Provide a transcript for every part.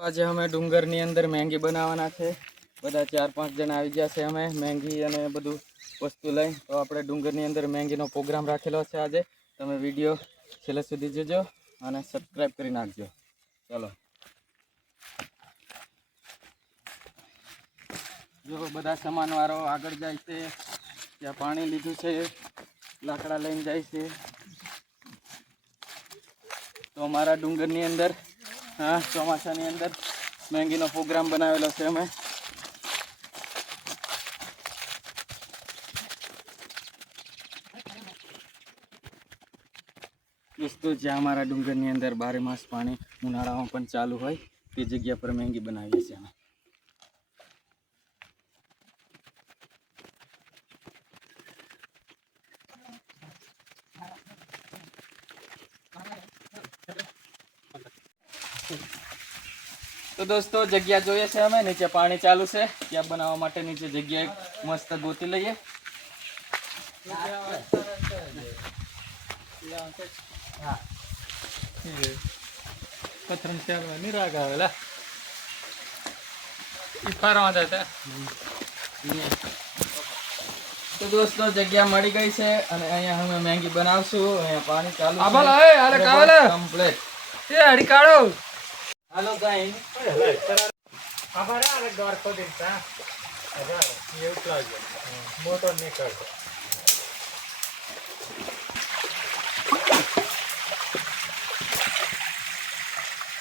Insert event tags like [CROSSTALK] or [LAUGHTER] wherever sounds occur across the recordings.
આજે અમે ડુંગરની અંદર મેંગી બનાવવાના છે. બધા ચાર પાંચ જણા આવી ગયા છે અમે મેંગી અને બધું વસ્તુ લઈ. તો આપણે ડુંગરની અંદર મેંગીનો પ્રોગ્રામ રાખેલો છે આજે. તમે વીડિયો છેલ્લે સુધી જોજો અને સબસ્ક્રાઈબ કરી નાખજો. ચલો. જો બધા સામાનવાળો આગળ જાય છે. ત્યાં પાણી લીધું છે. લાકડા લઈને જાય છે. તો અમારા ડુંગરની અંદર, હા, ચોમાસાની અંદર મેંગીનો પ્રોગ્રામ બનાવેલો છે અમે. દોસ્તો, જ્યાં અમારા ડુંગરની અંદર બારે માસ પાણી ઉનાળામાં પણ ચાલુ હોય, તે જગ્યા પર મેંગી બનાવીએ છીએ અમે. તો દોસ્તો જગ્યા જોઈએ છે અમે. નીચે પાણી ચાલુ છે. ત્યાં બનાવવા માટે નીચે જગ્યા મસ્ત ગોતી લઈએ. રાગ આવેલા ફારવા તો દોસ્તો જગ્યા મળી ગઈ છે અને અહીંયા અમે મેંગી બનાવશું. અહીંયા પાણી ચાલુ એ, હાલે કાવલે. કમ્પ્લીટ એ હડી કાઢો હાલો ગાઈન અમારે આને દોર ખોદી તા એવું લાગ્યો મોટો નીકળતો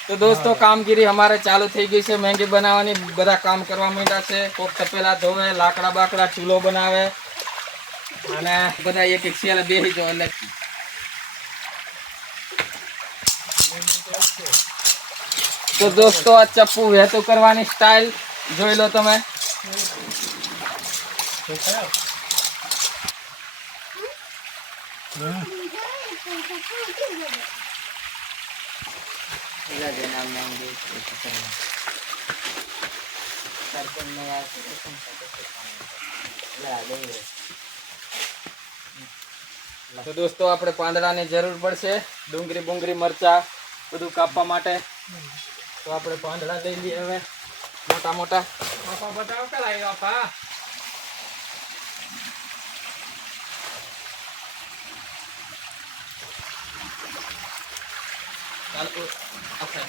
તો દોસ્તો કામગીરી અમારે ચાલુ થઈ ગઈ છે મેંગી બનાવવાની બધા કામ કરવા માંડ્યા છે કોક તપેલા ધોવે લાકડા બાકડા ચૂલો બનાવે અને બધા એક એક શેલે બેસી જાવ એટલે તો દોસ્તો, આ ચપ્પુ વહેતું કરવાની સ્ટાઇલ જોઈ લો તમે. તો દોસ્તો, આપણે પાંદડાની જરૂર પડશે ડુંગળી બુંગળી મરચા બધું કાપવા માટે. તો આપણે પાંદડા લઈ લઈએ હવે. મોટા મોટા. બાપા બતાવો કલાઈ બાપા? ચાલુ આપણે.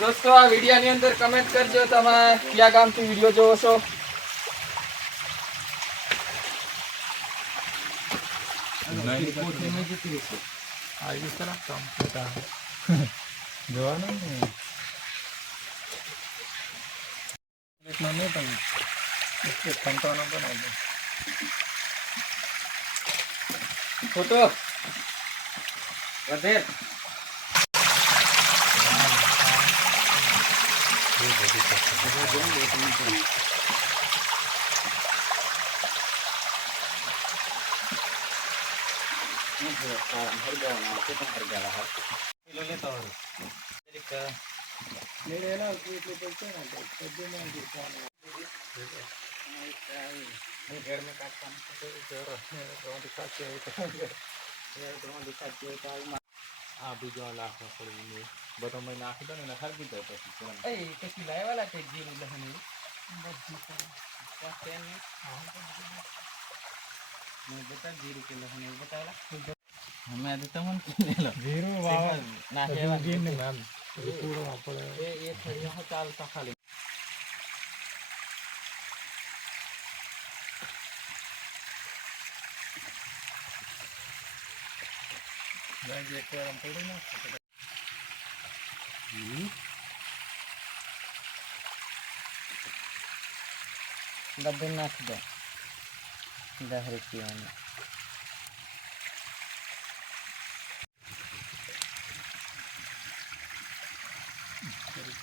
દોસ્તો આ વિડીયોની અંદર કમેન્ટ કરજો તમે કયા ગામથી વીડિયો જોવો છો? આવી ખરા કામ કરતા જોવાનું ને એકમાં નહીં પણ એક ખંતાનો બનાવજો ફોટો વધેર આ બીજો લાખ પડી બધો મેં નાખી દો ને હરગી દો પછી તુરંત એ પછી લાવ્યા તે જીરું લહન મેં બતા જીરું કે લહન એવું બતાવેલા અમે આજે તમને કીધેલો જીરું નાખે એવા ગીર ને મેમ પૂરો આપણે એ એ થયો ચાલતા ખાલી એક વાર આમ પડી ના બધું નાખી દો દસ રૂપિયાનું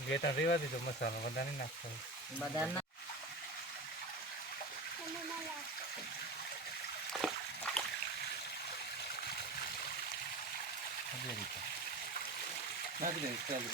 ગેટા રેવા દીધો મસાલો બધા નહીં નાખતો નાખી દઈશ ચાલુ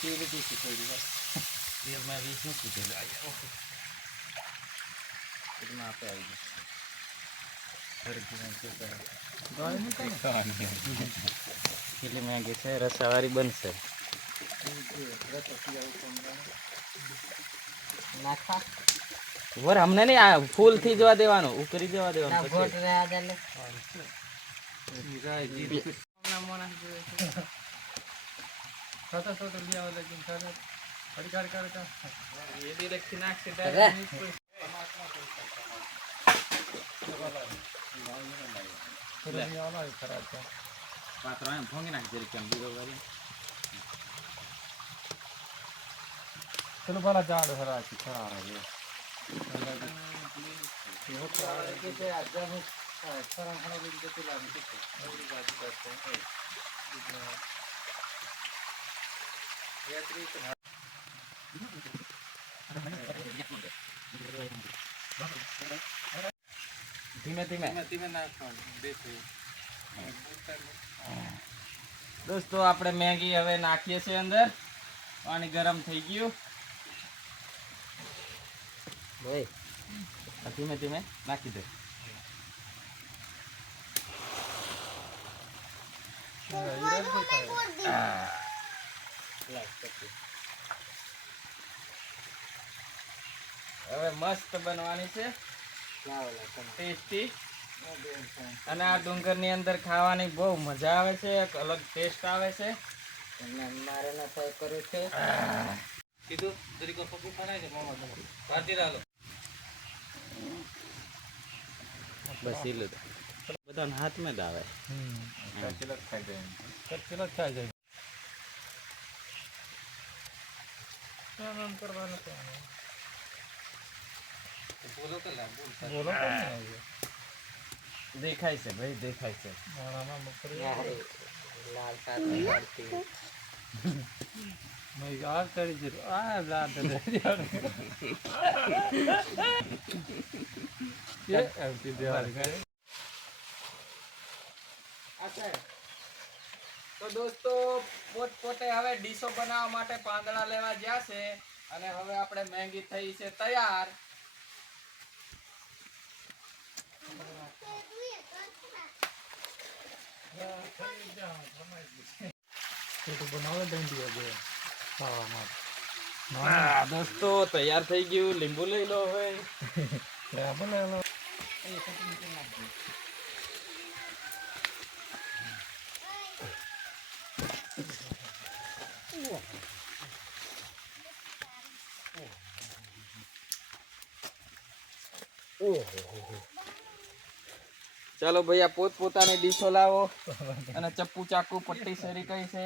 કેવી રીતે શીખવાડ્યું તેલમાં વીસનું કીધેલું આ ઓકે એમાં આપણે આવી ગયું મહેંગી છે રસાવાળી બનશે વર અમને નહીં આ ફૂલથી જવા દેવાનું ઉકરી જવા દેવાનું થી નાખશે direct. પાત્રો એમ ભોંગી નાખ જરીક એમ બીજો કરી ચલો બડા જાડ હરા છે ખરા ધીમે ધીમે. ધીમે નાખવાનું દોસ્તો આપણે મેગી હવે નાખીએ છીએ અંદર. પાણી ગરમ થઈ ગયું. આ ધીમે ધીમે નાખી દે. હવે મસ્ત બનવાની છે. ટેસ્ટી. અને આ ડુંગરની અંદર ખાવાની બહુ મજા આવે છે. એક અલગ ટેસ્ટ આવે છે. અને મારે ના કર્યું છે. કીધું તરીકો પપ્પુ ખાનાય છે મામા ભારતી બસ એ લીધું. બધાના હાથમાં જ આવે. કચિલત ખાઈ જાય કચિલત ખાઈ જાય આમ આમ કરવાનું છે બોલો તો લા બોલો દેખાય છે. ભાઈ દેખાય છે મારામાં મકરી [LAUGHS] મેં આ કરી દીધું. આ લાદ [LAUGHS] તો દોસ્તો પોત પોતે હવે ડીશો બનાવવા માટે પાંદડા લેવા ગયા છે અને હવે આપણે મેંગી થઈ છે તૈયાર. દોસ્તો તૈયાર થઈ ગયું. લીંબુ લઈ લો હવે. [LAUGHS] લે lagi. Wah. ચાલો ભાઈ, આ પોત પોતાની ડીશો લાવો અને ચપ્પુ ચાકુ પટ્ટી સરી કઈ છે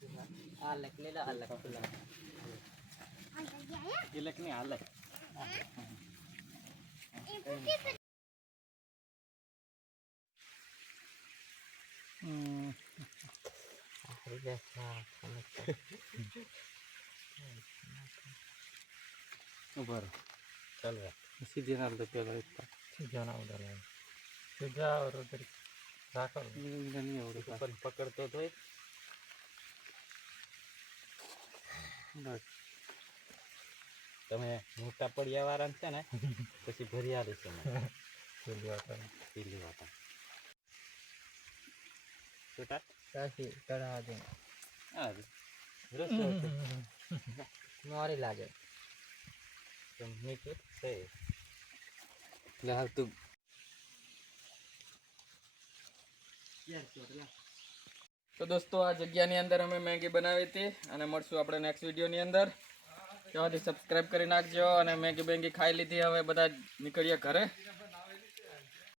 બંધ કર તિલકની હાલે ઊભા રહો ચાલો સીધી દે પેલો સીધા ના ઉડાડે સીધા રાખો પકડતો તોય બસ. તમે મોટા પડિયા વાળા છે ને [LAUGHS] પછી ભરી આલી છે મને. સીધા કરે પીલી વાતા છોટા? કાશી ચડા દે. હા રસો હતો. મોરી લાગે. તો મીઠું છે. એટલે હાલ તું તો દોસ્તો, આ જગ્યાની અંદર અમે મેગી બનાવી હતી અને મળશું આપણે નેક્સ્ટ વિડીયોની અંદર. ત્યાંથી સબસ્ક્રાઈબ કરી નાખજો અને મેગી બેગી ખાઈ લીધી. હવે બધા નીકળીએ ઘરે.